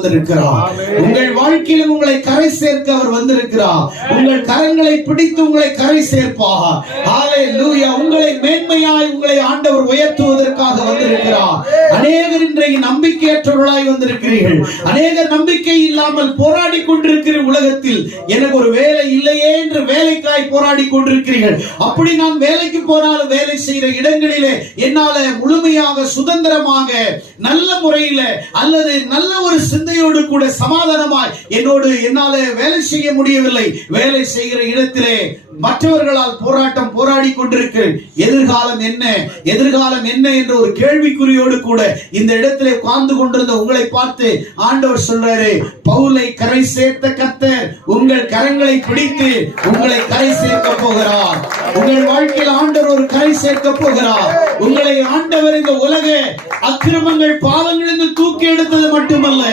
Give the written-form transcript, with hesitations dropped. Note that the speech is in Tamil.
வந்திருக்கிறார். உங்கள் வாழ்க்கையிலும் உங்களை கரை சேர்க்க அவர் வந்திருக்கிறார். உங்கள் கரங்களை பிடித்து உங்களை கரை சேர்ப்பார். ஹalleluya. உங்களை மேன்மையாய் உங்களை ஆண்டவர் உயர்த்துவதற்காக வந்திருக்கிறார். அநேகர் இன்றைக்கு நம்பிக்கையற்றவர்களாய் வந்திருக்கிறீர்கள். அநேகர் நம்பிக்கை இல்லாமல் போராடி கொண்டிருக்கிற உலகத்தில் எனக்கு ஒரு வேலை இல்லையே என்று வேலைக்காய் போராடி கொண்டிருக்கிறீர்கள். அப்படி நான் வேலைக்கு போனாலும் வேலை செய்கிற இடங்களிலே என்னால முழுமையாக சுதந்திரமாக நல்ல முறையில் அல்லது நல்ல ஒரு சிந்தையோடு கூட சமாதானமாய் என்னால வேலை செய்ய முடியவில்லை. வேலை செய்கிற இடத்திலே மற்றவர்களால் போராடி கொண்டிருக்கு. எதிர்காலம் என்ன என்ற ஒரு கேள்விக்குறியோடு கூட இந்த இடத்திலே உட்கார்ந்து கொண்டிருந்த உங்களை பார்த்து ஆண்டவர் சொல்றாரு, பவுலை கரை சேர்த்த கர்த்தர் உங்கள் கரங்களை பிடித்து உங்களை கரை சேர்க்க போகிறார். உங்கள் வாழ்க்கையில் ஆண்டவர் ஒரு கரை சேர்க்க போகிறார். உங்களை ஆண்டவர் இந்த உலக அக்கிரமங்கள் பாவங்களிலிருந்து தூக்கி எடுத்தது மட்டுமல்ல,